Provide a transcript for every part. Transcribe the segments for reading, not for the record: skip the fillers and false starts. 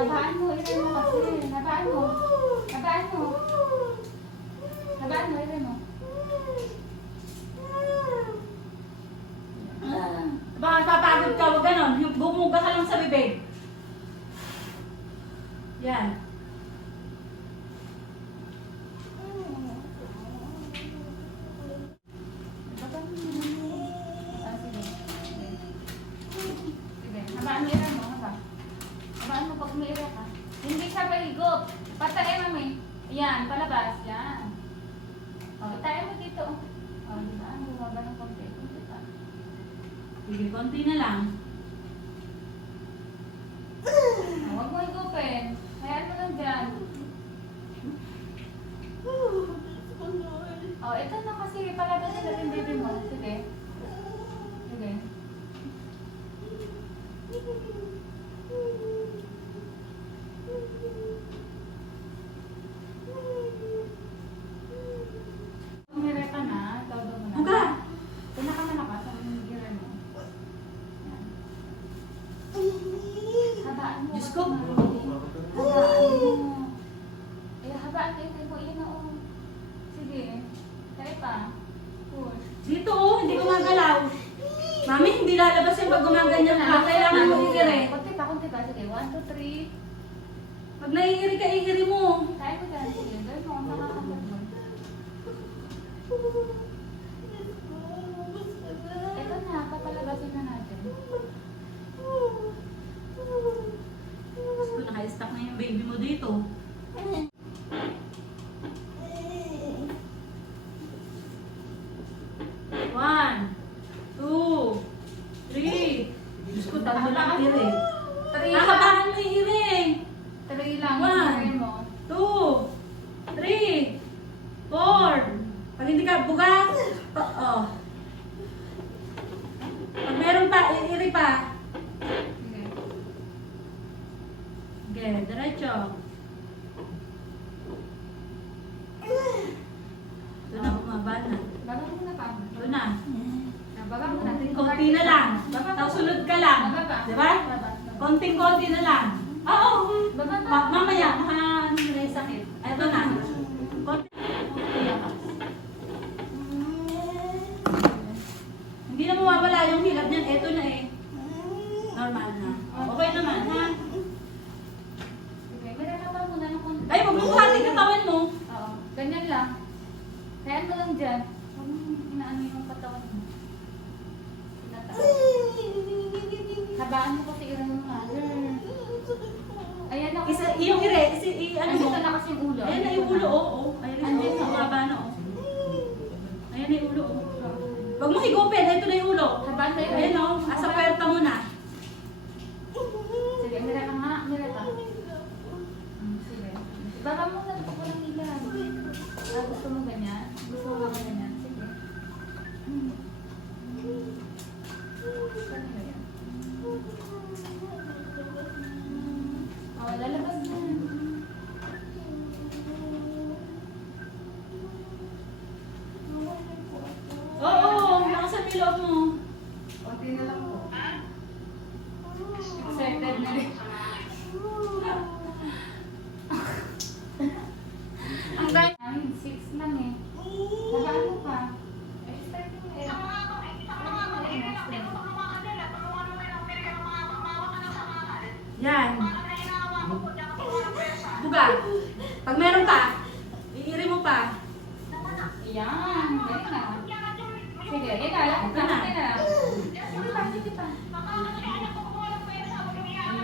Habaan mo, ilay mo kasi. Habaan mo. Habaan mo. Habaan mo, ilay mo. Baka papagod ka, huwag ganon. Bumuga ka lang sa bibig. Yan. Habaan mo, ilay mo. Habaan mo pag umiira ka. Hindi siya paligop. Patayin mami. Ayan, palabas. Yan. O, tayo mo dito. O, diba? Bumaba ng konti. Konti pa. Sige, konti na lang. Huwag mo higupin. Hayaan mo lang dyan. O, ito na kasi palabas na natin baby mo. Sige. Sige. Umire ka na. Todo mo na. Buga! Pinakamalakas ang umire mo. Yan. Habaan mo. Diyos ko. Habaan mo. Eh, habaan kayo mo. Iyan na o. Sige. Kaya pa. Push. Dito oh, hindi gumagalaw. Mami, hindi lalabas yung pag gumaganyan ka. Kailangan mo iiri. Konti pa, konti pa. Sige, 1, 2, 3. Pag naiiri ka, iiri mo. Kaya mo dyan. Sige, gawin mo. Ang makakamot mo. Ito na, papalabasin na natin. Gusto ko naka-stack na yung baby mo dito. One, two, three. Diyos ko, tatlo lang iiri. 3 Nakabahan mo yung iiri. 3 lang. 1, Gawin mo. 2, 3, 4. Pag hindi ka buga, oh. Pag meron pa, iiri pa. Sige. Okay, diretso. Ito na, bumaba na. Baba mo na pa. Ito na. Baba mo na. Konti na lang. Tapos sunod ka lang. Baba. Di ba? Baba. Konting-konti na lang. Oo. Baba pa. Mamaya, ano na yung sakit. Ito na. Konti. Hindi na mawawala yung hilap niyan. Ito na eh. Normal na. Okay naman, ha? Sige, meron muna ng konti. Ay, huwag mong buhatin katawan mo. Oo. Ganyan lang. Hayaan mo lang dyan. Huwag mong inaano yung katawan mo. Tinataas. Habaan mo kasi iran mo nga. Ayan na kasi. Yung ire, ano mo? Andito na kasi yung ulo. Ayan na yung ulo, oo. Ayan na yung ulo, baba na, oh. Ayan na yung ulo, oh. Huwag mo higupin, ito na yung ulo. Habaan na yun. Ayan, oh. Asa puwerta mo na. Sige, mira ka nga. Mira ka. Sige. Baba mo na ito ko ng ilan. Gusto mo ganyan? Gusto mo ba ganyan? Sige. Saan ba yan? Oh, lalabas na. Oo, nakasan yung loob mo. Kunti na lang po. Excited na rin. Ang gaya namin, 6 lang eh. Habaan mo pa. Eh, start mo eh. Yan. Buga. Pag meron pa, iiri mo pa. Ayan, galing na. Sige, yan na. Yan na. Yan na. Sige pa, sige pa. Ayan.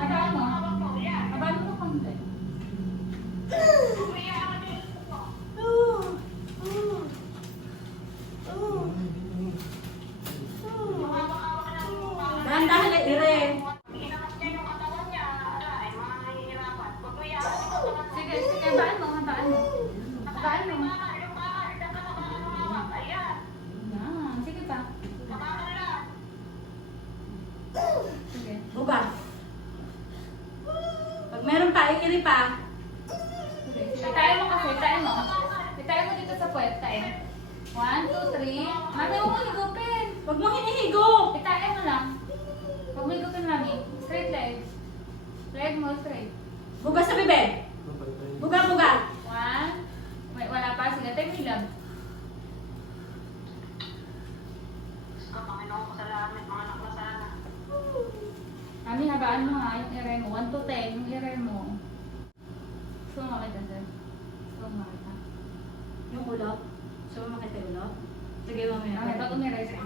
Habaan mo. Habaan mo konti. Dahan-dahan na iri. Sige, sige. Habaan mo, habaan mo. Habaan mo. Ayan. Sige pa. Sige. Buga. Pag meron pa, iiri pa. Sige. Itayin mo kasi, itayin mo. Itayin mo dito sa puwet, itayin. 1, 2, 3. Mami, huwag mo higupin. Huwag mo hinihigop. Itain mo lang. Huwag mo higupin, mami. Straight legs. Leg mo straight. Buga sa bibig. Buga, buga. 1. Wala pa. Sige, tayo hilang. Mami, habaan mo ha, yung ere mo. 1 to 10, yung ere mo. So, makita sir. So, makita. Yung ulo. So, makita yung ulo. Sige, mamaya. Okay, pag umiray sir.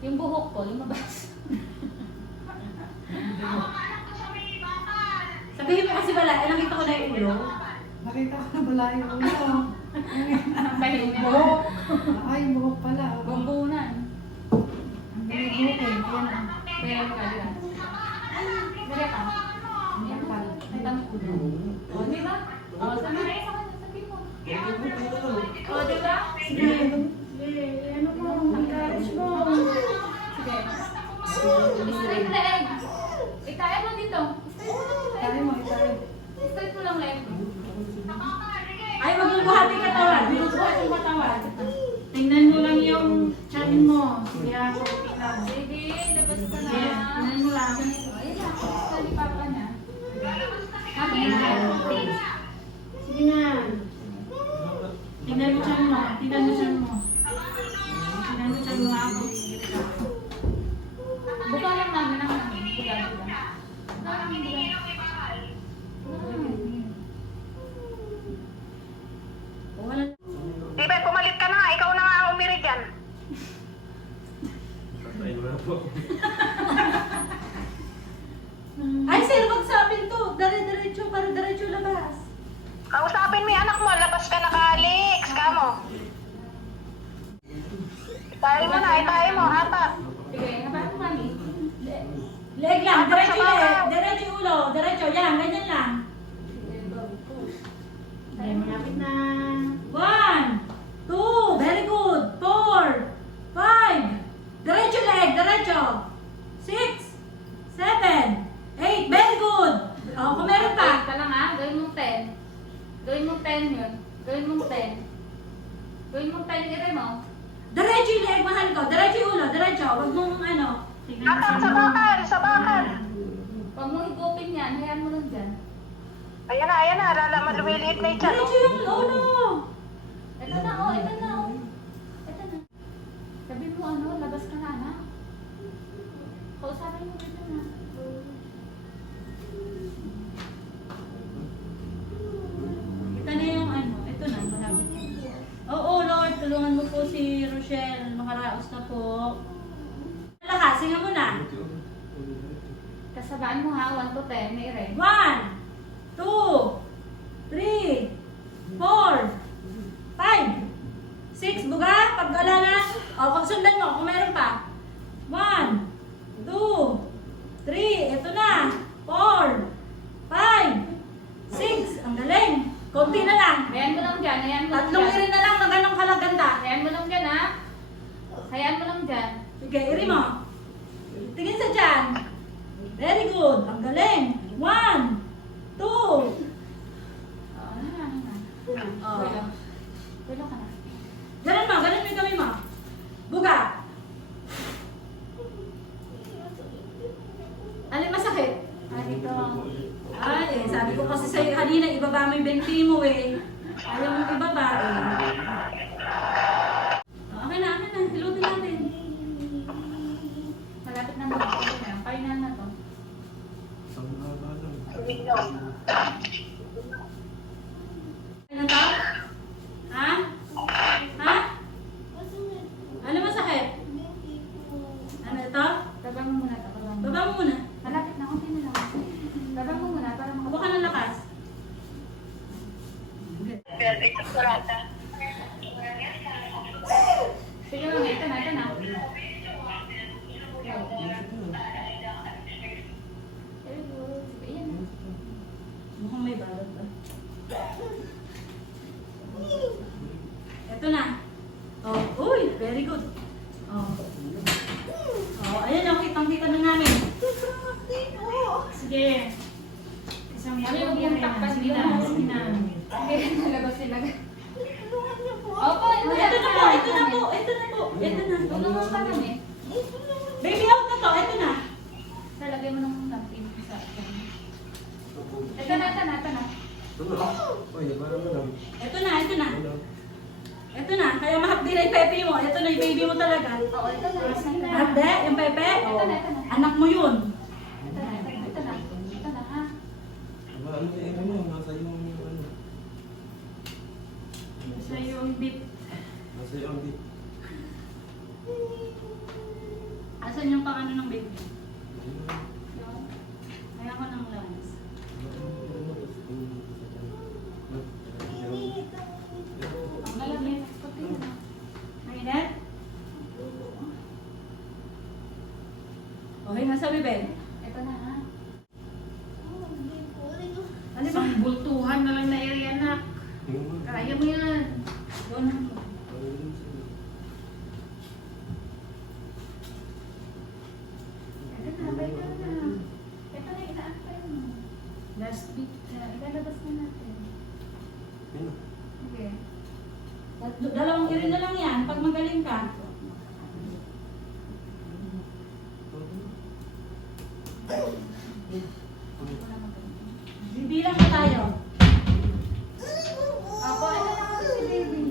Yung buhok ko, lumabas. Sabihin mo kasi wala, nakita ko na yung ulo. Nakita ko na bala yung ulo. Pahinga. Buhok. Ay, buhok pala. Bumbunan. Ang buhok eh. Ayan ang Pero mo kaya. Dali ka. Ayan pa. Kita mo ulo. O, di ba? O, sabi mo sa kanya, sabi mo. O, di ba? Sige. Sige, ano mo, encourage mo. Sige. Straight leg. Itaya mo dito. Straight mo lang leg. tayo mo, tayo. Straight mo lang leg. Ay, wag mong buhating katawan. Binubuhat yung katawan. Tingnan mo lang yung chan mo. Sige ako, tingnan. Baby, labas ka na. Yes, tingnan mo lang. Ayun lang. Sali papa niya. Mami, Sige na. Tingnan mo chan mo. Tingnan mo chan mo. Tingnan mo chan mo ako. buka lang namin ang buka. Wala. Diba, pumalit ka na nga. Ikaw na nga ang umiri dyan. Ay, sir, wag sa amin to. Dire-diretso, para diretso labas. Kausapin mo yung anak mo. Labas ka na, Kalix. Kamo. Tayo mo na. Tayo mo. Hatak. Sige, habang mo mami. Leg lang, diretso leg. Diretso yung ulo. Diretso, yan, ganyan lang. Okay, malapit na. 1, 2, very good. 4, 5. Diretso leg, diretso. 6, 7, 8, very good. O, kung meron pa. Pa lang ha, gawin mong 10. Gawin mong 10 yun. Gawin mong 10. Gawin mong 10 ire mo. Diretso yung leg, mahal ko. Diretso yung ulo, diretso. Huwag mong ano. Hatak sa bakal. Sa bakal. Huwag mong higupin yan, hayaan mo lang dyan. Ayan na, ayan na. Lalaman lumiliit na yung tiyan. Diretso yung ulo. Ito na oh, ito na oh. Ito na. Sabi mo ano, labas ka na anak. Kausapin mo dito na. Ito na yung ano. Ito na, malapit. Oo, Lord. Tulungan mo po si Rochelle. Makaraos na po. Lakas, singa mo na. Kasabaan mo ha, 1 to 10, may ire. 1, 2, 3, 4, 5, 6. Buga, pag wala na. O, pagsundan mo kung meron pa. 1, 2, 3, ito na. 4, 5, 6. Ang galing. Konti na lang. Hayaan mo lang dyan, hayaan mo lang Tatlong dyan. iri na lang na ganong kalaganda. Hayaan mo lang dyan ha. Hayaan mo lang dyan. Sige, iri mo. Tingin sa dyan. Very good. Ang galing. 1, 2. Oo, ano na, ano na. Oh. Tulo ka na. Ganun mo, ganun mo yung kami mo. Buga. Alin masakit? Ah, dito. Ay, eh, sabi ko kasi sa'yo kanina, ibaba mo yung binti mo eh. Ayaw mong ibaba eh. Okay na, hilutin natin. Malapit na mga kayo na to. Ano to? Ha? Ha? Ano masakit? Ano ito? Tabang mo muna, tabang mo. Baba mo muna. Malapit na, okay na lang. Tabang mo muna para Huwag ka ng lakas. Sige lang, ito na, ito na. Very good. Sige, yan na. Mukhang may balot ba? Ito na. Oh, uy, very good. Oh. Oh, ayan ang kitang-kita na namin. Sige. Isang Mami, yan. huwag mong takpan Sige nila. na, sige na. Sige, nalabas sila. Opo, ito Ito na po, ito na po, ito na po. Ito na. Tulungan ka kami. Baby out na to, ito na. Lalagay mo ng napkin sa akin. Ito na, ito na, ito na. Ito na, ito na. Ito na, kaya mahapdi na yung pepe mo. Ito na yung baby mo talaga. Oo, ito na. Ito na. Mahapdi, yung pepe. Ito na, ito na. Anak mo yun. Ito na, ito na, ito na. Ito na, ha? Siya yung bit. Asan yung pang ano ng baby? Yung? Kaya ko ng lens. Ang malamig. Puti na. Mainit? Okay, nasa bebe. Ito na, ha? Ano ba? Isang bultuhan na lang na area, anak. Kaya mo yan. Doon na. Ito na, ito na. Ito na, ina-apply mo. Last week na. Ilalabas na natin. Okay. Dalawang irin na lang yan pag magaling ka. Bibilang na tayo. Apo, ito na kasi si baby.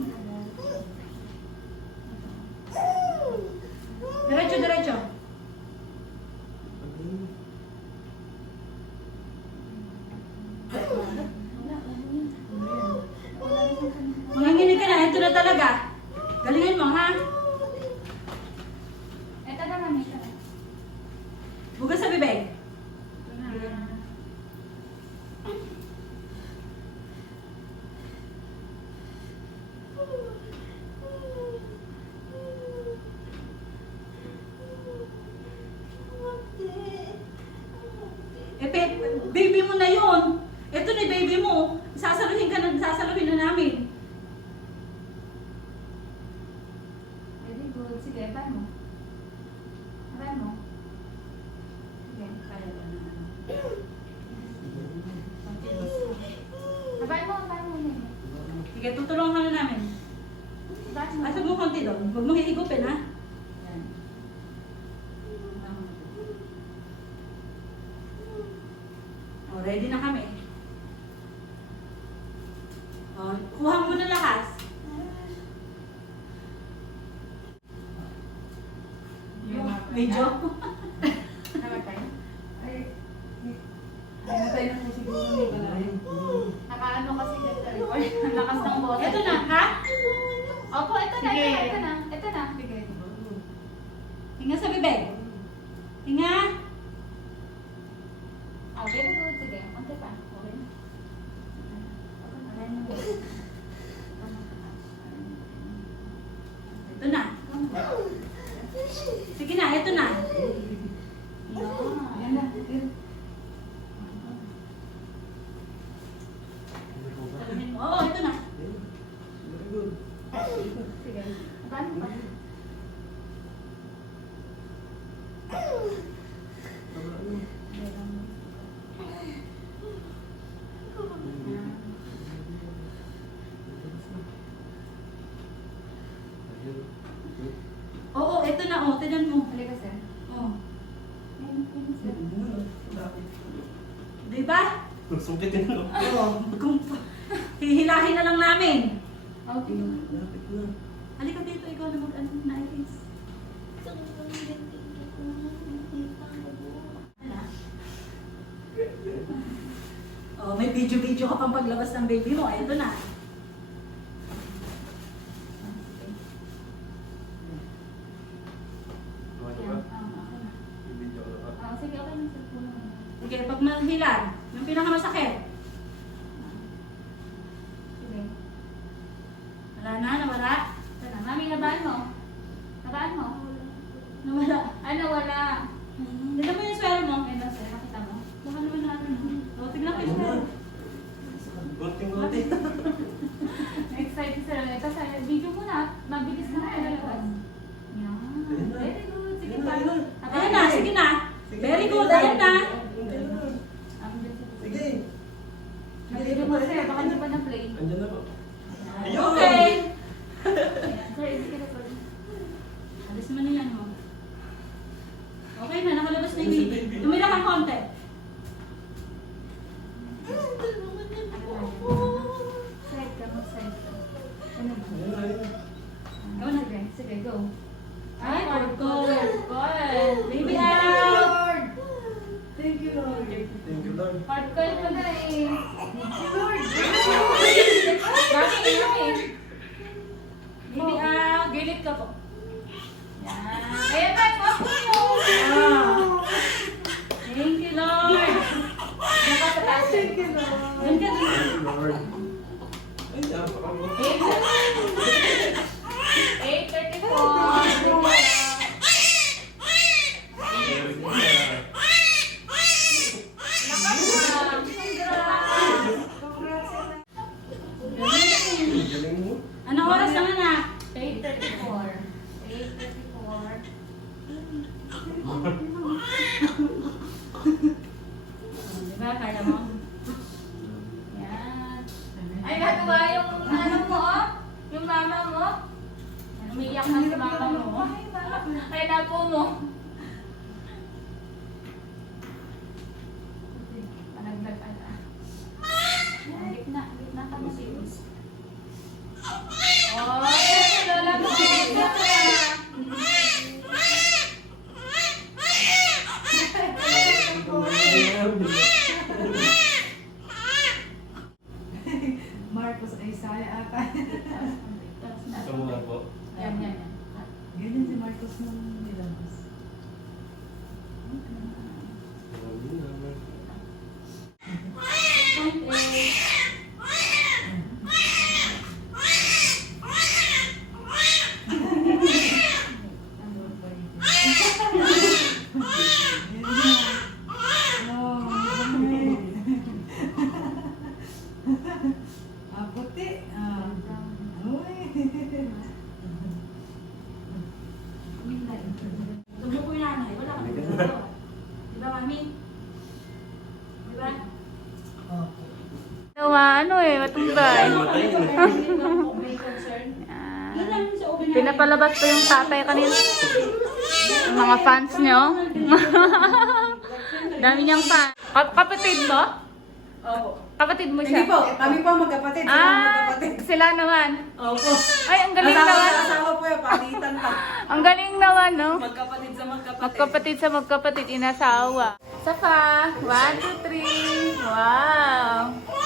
Diretso, diretso. Manginginig ka na, ito na talaga. Galingin mo, ha? Ito na, mami. Ito na. Bugas sa bibig. Ito na. Baby mo na yun. Ito na yung baby mo. Sasaluhin ka na, sasaluhin na namin. Very good. Sige, apply mo. Apply mo. Sige. Kaya ba na? Apply mo, apply mo. Sige, tutulungan ka na namin. Apply mo. Asag mo konti doon. Huwag mo hihigupin, ha? Yan. Oh, ready na kami. Oh, kuha mo na lahat. Medyo. Namatay. Namatay na po siguro ni Balay. Nakaano kasi dito record. Ang lakas ng boses. Ito na, ha? Opo, ito na, Sige. ito na, ito na. Sige. Hinga sa bibig. Hinga. Oh, very good. Sige. Konti pa. Okay na. Okay na. Ito na. Sige na, ito na. Yan na. Oo, ito na. Sige. Paano ba? Oo, ito na, oh. Tignan mo. Halika, sir. Oh. Ayun, sir. Diba? Sungkit yun, no? Oo. Kung hihilahin na lang namin. Okay. Lapit na. Halika dito, ikaw na mag-ano na iris. Oh, may video-video ka pang paglabas ng baby mo. Ito na. Okay Yan. ba? Okay na. Video ko na. Sige, okay na, sir. Puno na. Sige, pag mahilan, yung pinakamasakit. Sige. Wala na, nawala. Ito na. Mami, nabaan mo? Nabaan mo? Nawala. Ano, wala. Tignan mo yung swero mo. Ayun na, sir. Nakita mo? Baka naman na ano. O, tignan ko yung swero. Gunting-gunting. Excited sir. Ito sa video mo na. Mabilis na kayo lalabas. Yan. Very good. Sige pa. Ayan na, sige na. Very good, ayan na. Sige. Nagdito mo sa'yo, baka hindi pa na-play. Andyan na po. Okay. Ayan, sir, hindi ka na pa. Alis mo na yan mo. Okay na, nakalabas na yung baby. Tumira kang konti. Side ka, mag-side ka. Ano ba? Ayun na, ayun. Go na, Gwen. Sige, go. Ay, good. good. Good. Baby out. Thank you, Lord. Thank you, Lord. Hard call pa na eh. Thank you, Lord. Bakit yun? Baby out. Gilid ka po. Yan. Ayan na, swap ko yun. Ah. Thank you, Lord. Naka sa taas. Thank you, Lord. Doon ka, doon ka. Thank you, Lord. Ay, napaka mo. 8:34. Galing mo. Anong oras na nga? 8:34. 8:34. Diba, kaya mo? Yan. Ay, natuwa yung ano mo, oh. Yung mama mo. Umiyak na si mama mo. Ay, napo mo. Panagdag ala. Yan, gitna ka mo si Oh, si Lola mo. Gitna ka. Marcos Isaiah ata. Ito muna po. Yan, yan, yan. Ganyan si Marcos nung nilabas. Ah, puti. Ah. Uy. Tumo po yung nanay. Wala kang nagagawa. Diba, mami? Diba? Ano matumbay. May concern. Yan. Yun lang sa open Pinapalabas pa yung tatay kanina. Yung mga fans nyo. Dami niyang fan. Kapatid mo? Opo. Kapatid mo Hindi siya? po, kami po magkapatid. Sila magkapatid. Sila naman. Opo. Ay, ang galing naman. Asawa po yung palitan pa. Ang galing naman, no? Magkapatid sa magkapatid. Magkapatid sa magkapatid, inasawa. Safa, 1, 2, 3. Wow.